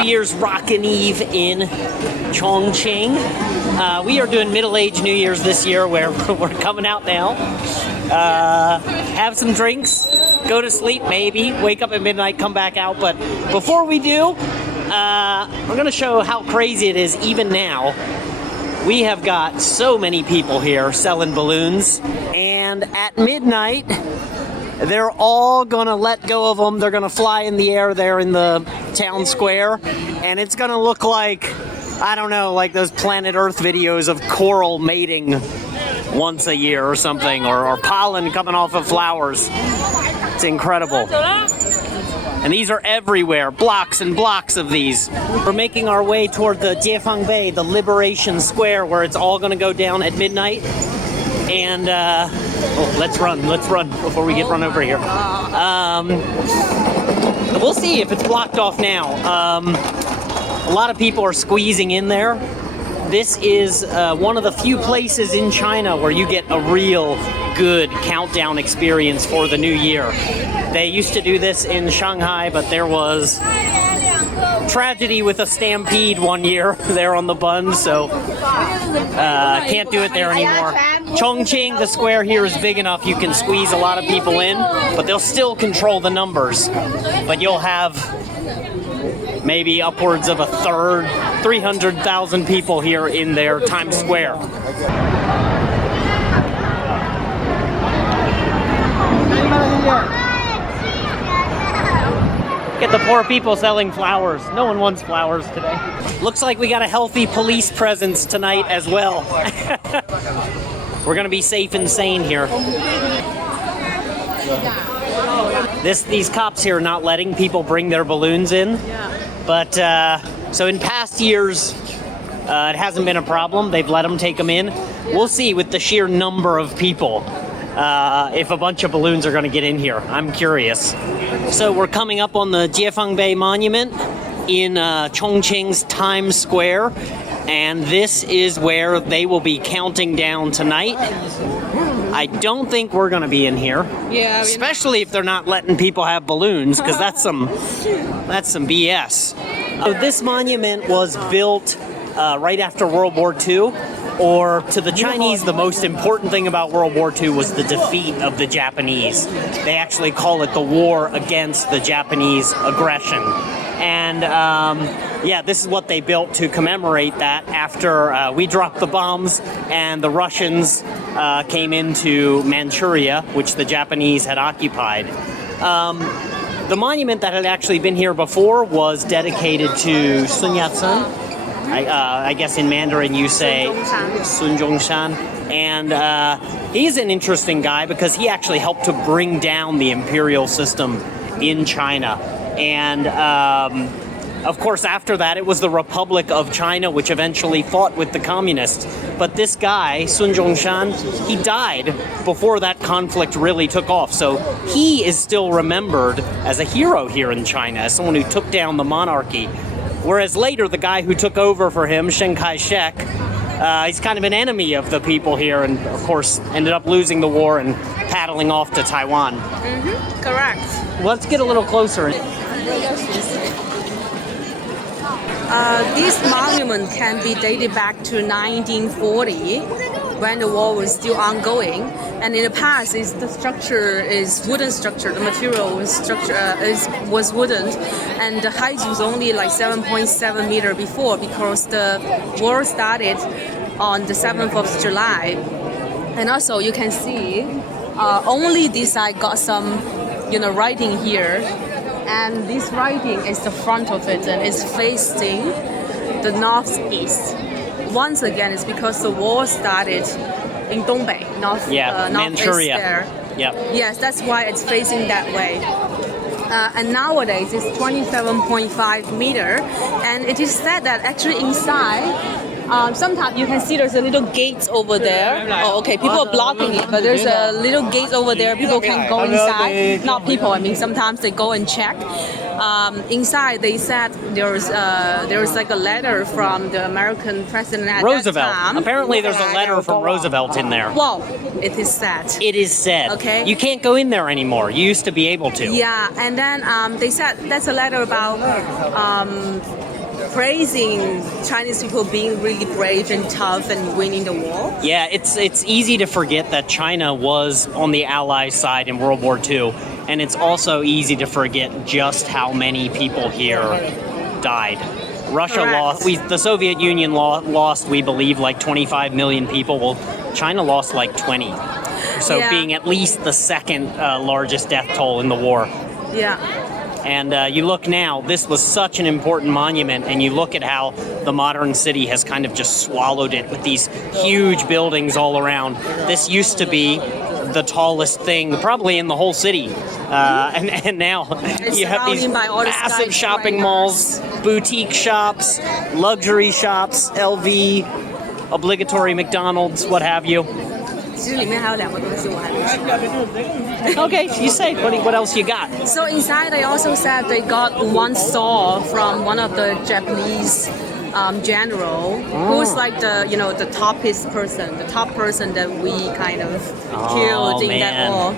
New Year's Rockin' Eve in Chongqing. We are doing middle-aged New Year's this year where we're coming out now. Have some drinks, go to sleep maybe, wake up at midnight, come back out. But before we do, we're going to show how crazy it is even now. We have got so many people here selling balloons, and at midnight, they're all gonna let go of them. They're gonna fly in the air there in the town square, and it's gonna look like, I don't know, like those Planet Earth videos of coral mating once a year or something, or pollen coming off of flowers. It's incredible. And these are everywhere, blocks and blocks of these. We're making our way toward the Jiefang Bay, the Liberation Square, where it's all gonna go down at midnight. And, let's run before we get run over here. We'll see if it's blocked off now. A lot of people are squeezing in there. This is one of the few places in China where you get a real good countdown experience for the new year. They used to do this in Shanghai, but there was tragedy with a stampede one year there on the Bund, so can't do it there anymore. Chongqing, the square here is big enough you can squeeze a lot of people in, but they'll still control the numbers. But you'll have maybe upwards of a third, 300,000 people here in their Times Square. Get the poor people selling flowers. No one wants flowers today. Looks like we got a healthy police presence tonight as well. We're gonna be safe and sane here. These cops here are not letting people bring their balloons in. But, so in past years, it hasn't been a problem. They've let them take them in. We'll see with the sheer number of people. If a bunch of balloons are going to get in here. I'm curious. So we're coming up on the Jiefang Bay Monument in Chongqing's Times Square, and this is where they will be counting down tonight. I don't think we're going to be in here. Yeah, especially if they're not letting people have balloons, because that's some BS. So this monument was built right after World War II. Or to the Chinese, the most important thing about World War II was the defeat of the Japanese. They actually call it the war against the Japanese aggression. And yeah, this is what they built to commemorate that after we dropped the bombs and the Russians came into Manchuria, which the Japanese had occupied. The monument that had actually been here before was dedicated to Sun Yat-sen. I guess in Mandarin you say Sun Zhongshan. And he's an interesting guy because he actually helped to bring down the imperial system in China. And of course, after that, it was the Republic of China, which eventually fought with the communists. But this guy, Sun Zhongshan, he died before that conflict really took off. So he is still remembered as a hero here in China, as someone who took down the monarchy. Whereas later, the guy who took over for him, Chiang Kai-shek, he's kind of an enemy of the people here, and of course ended up losing the war and paddling off to Taiwan. Mm-hmm. Correct. Let's get a little closer. This monument can be dated back to 1940, when the war was still ongoing. And in the past, the structure is wooden structure. The material was wooden, and the height was only like 7.7 meters before, because the war started on the 7th of July. And also, you can see only this side got some, writing here. And this writing is the front of it, and it's facing the northeast. Once again, it's because the war started in Dongbei, northeast there. Yep. Yes, that's why it's facing that way. And nowadays it's 27.5 meters, and it is said that actually inside, sometimes you can see there's a little gate over there. Oh, okay, people are blocking it, but there's a little gate over there. People can go inside. Not people, I mean sometimes they go and check. Inside, they said there was like a letter from the American president at Roosevelt. that time. Apparently, there's a letter from Roosevelt in there. Well, it is said. It is said. Okay. You can't go in there anymore. You used to be able to. Yeah, and then they said that's a letter about praising Chinese people being really brave and tough and winning the war. Yeah, it's easy to forget that China was on the Allies' side in World War II, and it's also easy to forget just how many people here died. Russia Correct. lost. The Soviet Union lost, we believe, like 25 million people. Well, China lost like 20. So Yeah. being at least the second largest death toll in the war. Yeah. And you look now, this was such an important monument, and you look at how the modern city has kind of just swallowed it with these huge buildings all around. This used to be the tallest thing probably in the whole city. And now you have these surrounded by all the massive shopping skyscrapers. malls, boutique shops, luxury shops, LV, obligatory McDonald's, what have you. 其实里面还有2个东西我还没说。 Okay, you say, what else you got? So inside, they also said they got one saw from one of the Japanese general, who's like the the top person that we kind of killed in man. that war.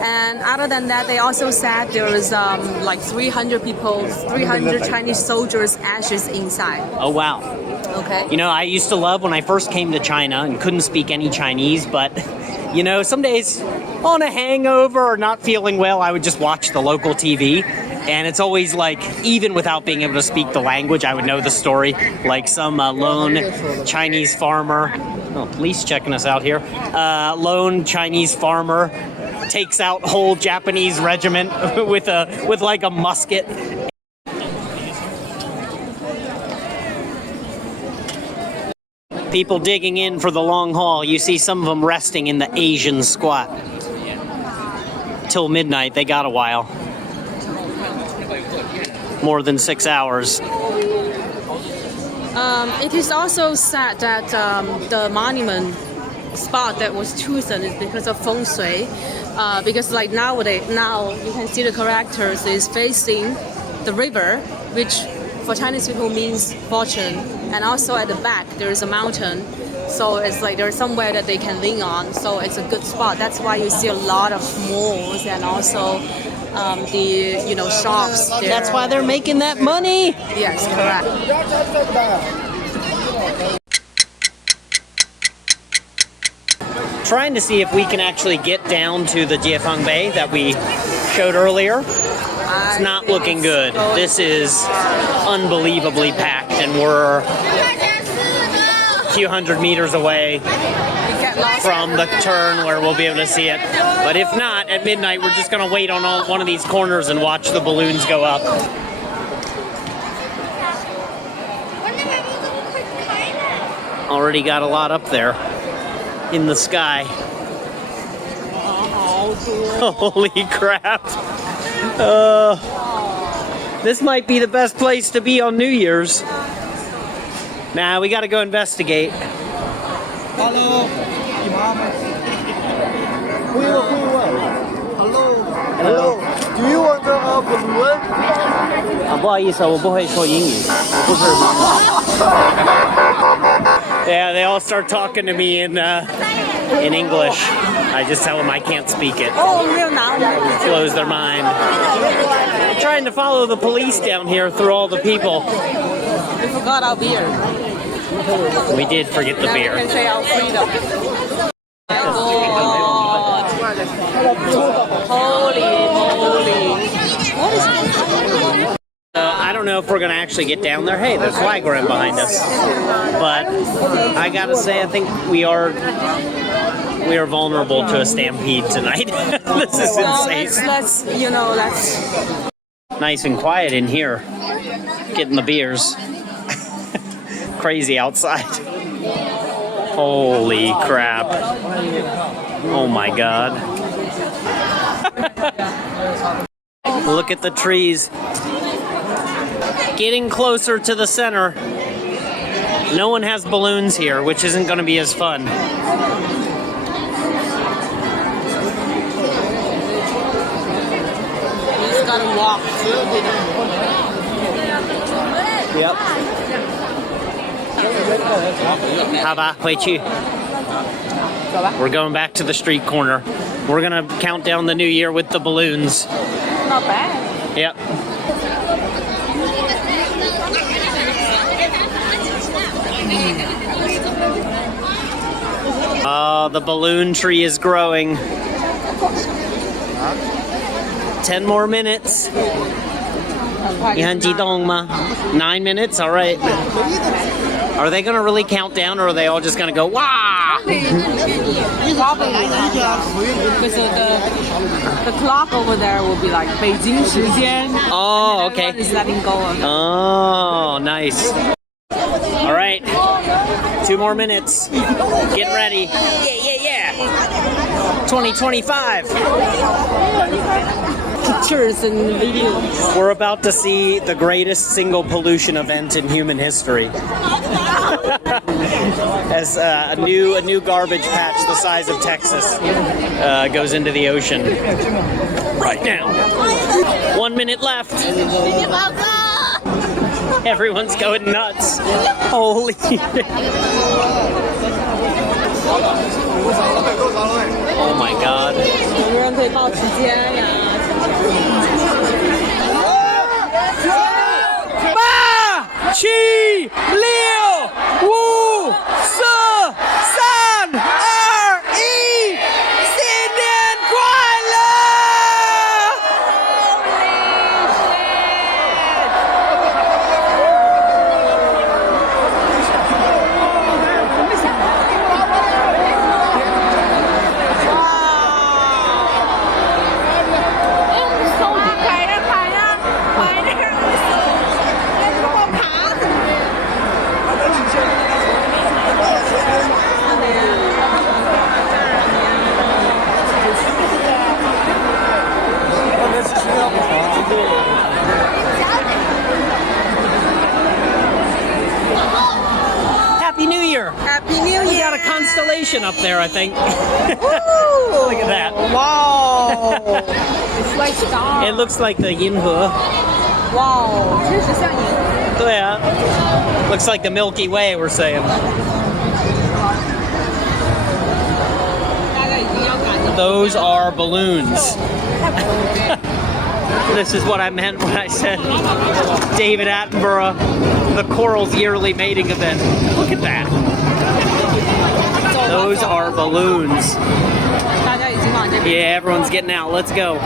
And other than that, they also said there was like 300 people, 300 Chinese soldiers' ashes inside. Oh, wow. Okay. You know, I used to love when I first came to China and couldn't speak any Chinese, but, you know, some days on a hangover or not feeling well, I would just watch the local TV. And it's always like, even without being able to speak the language, I would know the story. Like some lone Chinese farmer, police checking us out here, lone Chinese farmer takes out whole Japanese regiment with like a musket. People digging in for the long haul. You see some of them resting in the Asian squat. Till midnight, they got a while. More than 6 hours. It is also said that the monument spot that was chosen is because of feng shui. Because like now you can see the characters is facing the river, which for Chinese people means fortune. And also at the back there is a mountain, so it's like there's somewhere that they can lean on. So it's a good spot. That's why you see a lot of malls and also the shops there. That's why they're making that money. Yes, correct. Trying to see if we can actually get down to the Jiefeng Bay that we showed earlier. It's not looking good. This is unbelievably packed, and we're a few hundred meters away from the turn where we'll be able to see it. But if not, at midnight, we're just going to wait on one of these corners and watch the balloons go up. Already got a lot up there in the sky. Holy crap. This might be the best place to be on New Year's. Nah, we gotta go investigate. Hello. Hello. Do you want a balloon? 不好意思，我不会说英语，我不是妈妈。Yeah, they all start talking to me in English. I just tell them I can't speak it. Blows their mind. I'm trying to follow the police down here through all the people. We forgot our beer. We did forget the Now beer. we can say our freedom. My God. Holy. What is this? I don't know if we're gonna actually get down there. Hey, there's Flagran behind us. But I gotta say, I think we are vulnerable to a stampede tonight. This is insane. Let's. Nice and quiet in here. Getting the beers. Crazy outside. Holy crap. Oh my God. Look at the trees. Getting closer to the center. No one has balloons here, which isn't going to be as fun. We just gotta walk. Yep. 好吧，回去。We're going back to the street corner. We're gonna count down the new year with the balloons. Not bad. Yep. Oh, the balloon tree is growing. 10 more minutes. 你很激动吗? 9 minutes? All right. Are they going to really count down or are they all just going to go, wah? Probably because the clock over there will be like Beijing 时间. Oh, okay. Is letting go of it. Oh, nice. All right. 2 more minutes. Get ready. Yeah. 2025. Pictures and videos. We're about to see the greatest single pollution event in human history. As a new garbage patch the size of Texas goes into the ocean right now. 1 minute left. Everyone's going nuts. Holy shit. Oh my god. 有没有人可以报时间呀？ 8、7、6、5、4、3、2、1，新年快乐！Happy New Year! Happy New Year! We got a constellation up there, I think. Look at that. Wow! It's like star. It looks like the Yinhe. Wow! 真是像银。对啊. Looks like the Milky Way, we're saying. 大概已经要赶到。 Those are balloons. This is what I meant when I said David Attenborough, the Coral's yearly mating event. Look at that. Those are balloons. 大家已经往这边。 Yeah, everyone's getting out. Let's go.